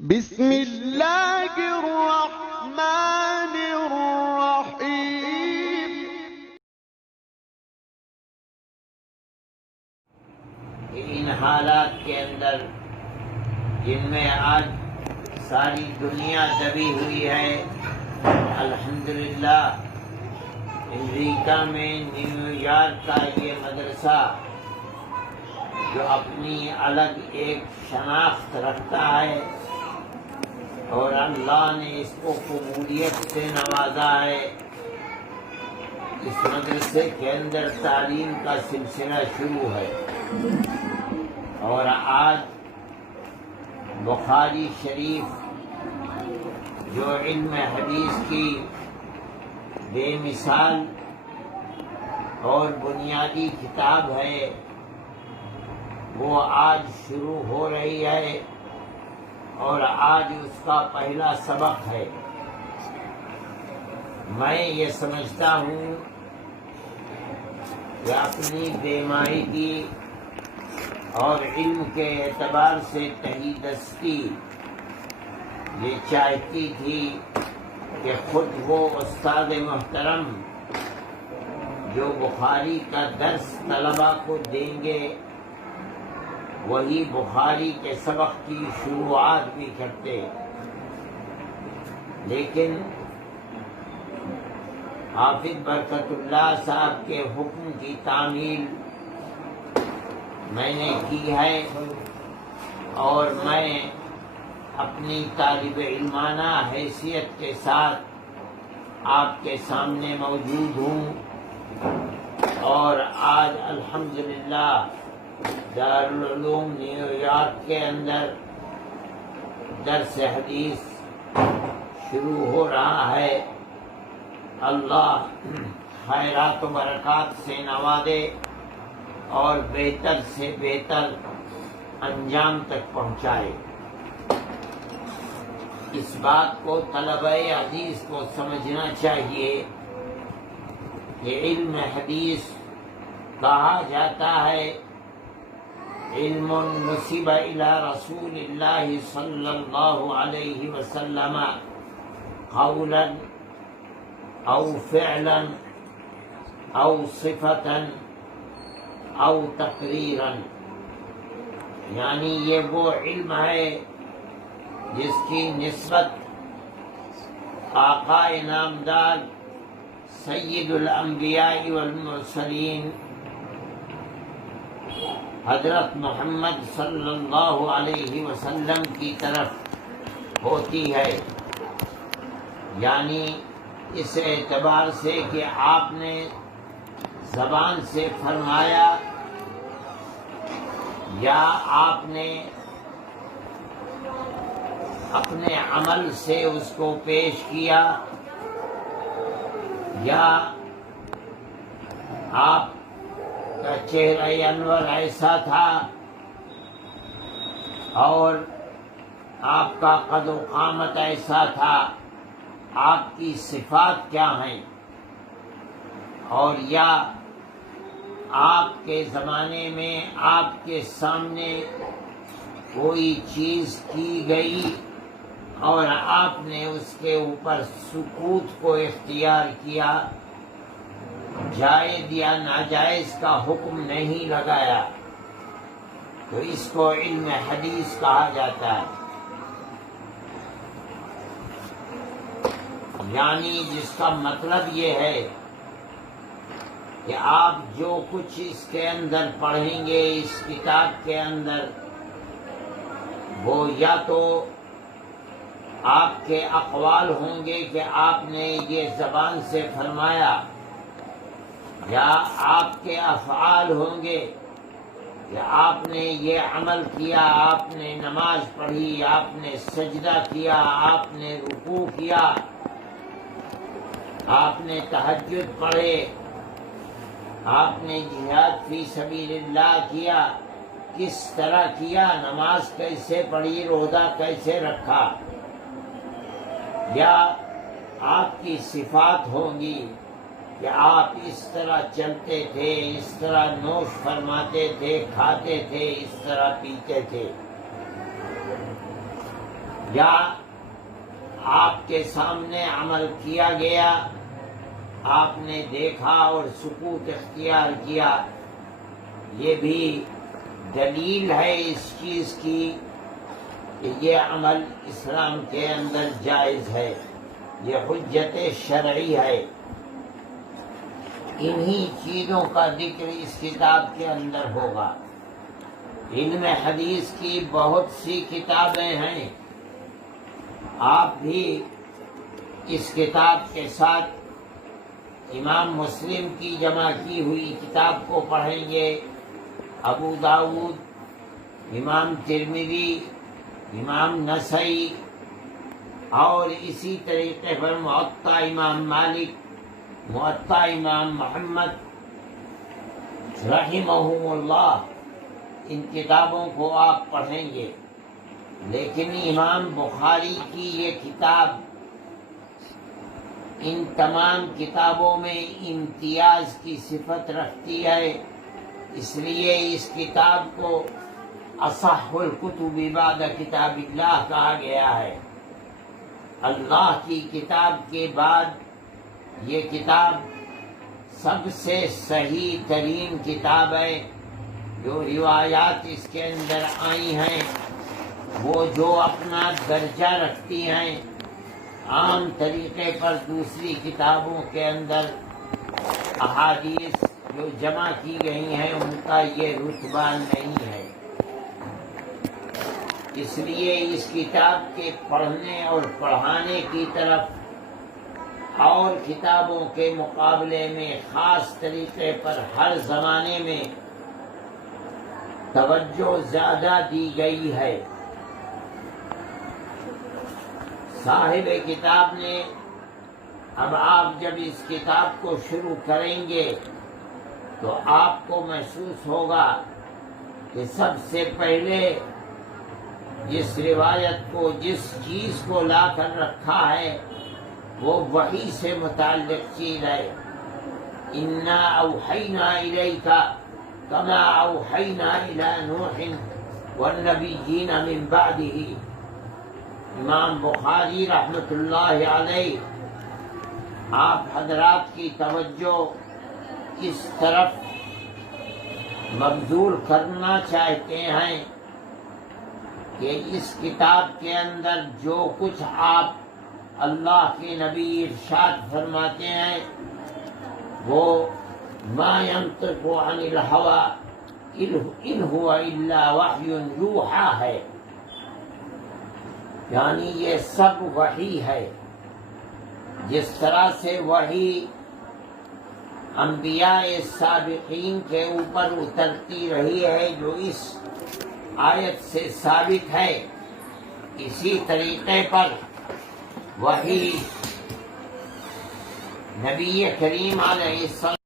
بسم اللہ الرحمن الرحیم۔ ان حالات کے اندر جن میں آج ساری دنیا دبی ہوئی ہے، الحمدللہ امریکہ میں نیو یارک کا یہ مدرسہ جو اپنی الگ ایک شناخت رکھتا ہے اور اللہ نے اس کو قبولیت سے نوازا ہے، اس مدرسے کے اندر تعلیم کا سلسلہ شروع ہے۔ اور آج بخاری شریف جو علم حدیث کی بے مثال اور بنیادی کتاب ہے، وہ آج شروع ہو رہی ہے اور آج اس کا پہلا سبق ہے۔ میں یہ سمجھتا ہوں کہ اپنی بیماری اور علم کے اعتبار سے تہی دستی یہ چاہتی تھی کہ خود وہ استاد محترم جو بخاری کا درس طلباء کو دیں گے، وہی بخاری کے سبق کی شروعات بھی کرتے، لیکن حافظ برکت اللہ صاحب کے حکم کی تعمیل میں نے کی ہے، اور میں اپنی طالب علمانہ حیثیت کے ساتھ آپ کے سامنے موجود ہوں، اور آج الحمدللہ دارالعلوم نیو یارک کے اندر درس حدیث شروع ہو رہا ہے۔ اللہ خیرات و برکات سے نوازے اور بہتر سے بہتر انجام تک پہنچائے۔ اس بات کو طلبہ حدیث کو سمجھنا چاہیے کہ علم حدیث کہا جاتا ہے علم نسب الی رسول اللہ صلی اللہ علیہ وسلم قولا او فعلا او صفتا او تقریرا، یعنی یہ وہ علم ہے جس کی نسبت آقا نامدار سید الانبیاء والمرسلین حضرت محمد صلی اللہ علیہ وسلم کی طرف ہوتی ہے، یعنی اس اعتبار سے کہ آپ نے زبان سے فرمایا یا آپ نے اپنے عمل سے اس کو پیش کیا، یا آپ کا چہرہ انور ایسا تھا اور آپ کا قد و قامت ایسا تھا، آپ کی صفات کیا ہیں، اور یا آپ کے زمانے میں آپ کے سامنے کوئی چیز کی گئی اور آپ نے اس کے اوپر سکوت کو اختیار کیا، جائز یا ناجائز کا حکم نہیں لگایا، تو اس کو علم حدیث کہا جاتا ہے۔ یعنی جس کا مطلب یہ ہے کہ آپ جو کچھ اس کے اندر پڑھیں گے، اس کتاب کے اندر، وہ یا تو آپ کے اقوال ہوں گے کہ آپ نے یہ زبان سے فرمایا، یا آپ کے افعال ہوں گے کہ آپ نے یہ عمل کیا، آپ نے نماز پڑھی، آپ نے سجدہ کیا، آپ نے رکوع کیا، آپ نے تہجد پڑھے، آپ نے جہاد فی سبیل اللہ کیا، کس طرح کیا، نماز کیسے پڑھی، روزہ کیسے رکھا، یا آپ کی صفات ہوں گی کہ آپ اس طرح چلتے تھے، اس طرح نوش فرماتے تھے، کھاتے تھے، اس طرح پیتے تھے۔ یا آپ کے سامنے عمل کیا گیا، آپ نے دیکھا اور سکوت اختیار کیا، یہ بھی دلیل ہے اس چیز کی کہ یہ عمل اسلام کے اندر جائز ہے، یہ حجت شرعی ہے۔ انہی چیزوں کا ذکر اس کتاب کے اندر ہوگا۔ علم حدیث کی بہت سی کتابیں ہیں، آپ بھی اس کتاب کے ساتھ امام مسلم کی جمع کی ہوئی کتاب کو پڑھیں گے، ابو داؤد، امام ترمذی، امام نسائی، اور اسی طریقے پر موطا امام مالک، موطا امام محمد رحمہم اللہ، ان کتابوں کو آپ پڑھیں گے۔ لیکن امام بخاری کی یہ کتاب ان تمام کتابوں میں امتیاز کی صفت رکھتی ہے، اس لیے اس کتاب کو اصح الکتب بعد کتاب اللہ کہا گیا ہے۔ اللہ کی کتاب کے بعد یہ کتاب سب سے صحیح ترین کتاب ہے۔ جو روایات اس کے اندر آئی ہیں وہ جو اپنا درجہ رکھتی ہیں، عام طریقے پر دوسری کتابوں کے اندر احادیث جو جمع کی گئی ہیں ان کا یہ رتبہ نہیں ہے۔ اس لیے اس کتاب کے پڑھنے اور پڑھانے کی طرف اور کتابوں کے مقابلے میں خاص طریقے پر ہر زمانے میں توجہ زیادہ دی گئی ہے۔ صاحب کتاب نے اب آپ جب اس کتاب کو شروع کریں گے تو آپ کو محسوس ہوگا کہ سب سے پہلے جس روایت کو، جس چیز کو لا کر رکھا ہے وہ وحی سے متعلق چیز ہے۔ انا اوحینا الیک کما اوحینا الی نوح والنبیین من بعدہ۔ امام بخاری رحمۃ اللہ علیہ آپ حضرات کی توجہ اس طرف مبذول کرنا چاہتے ہیں کہ اس کتاب کے اندر جو کچھ آپ اللہ کے نبی ارشاد فرماتے ہیں وہ ما ينطق عن الهوى ان هو الا وحی یوحی ہے، یعنی یہ سب وحی ہے۔ جس طرح سے وحی انبیاء سابقین کے اوپر اترتی رہی ہے جو اس آیت سے ثابت ہے، اسی طریقے پر وحی نبی کریم علیہ السلام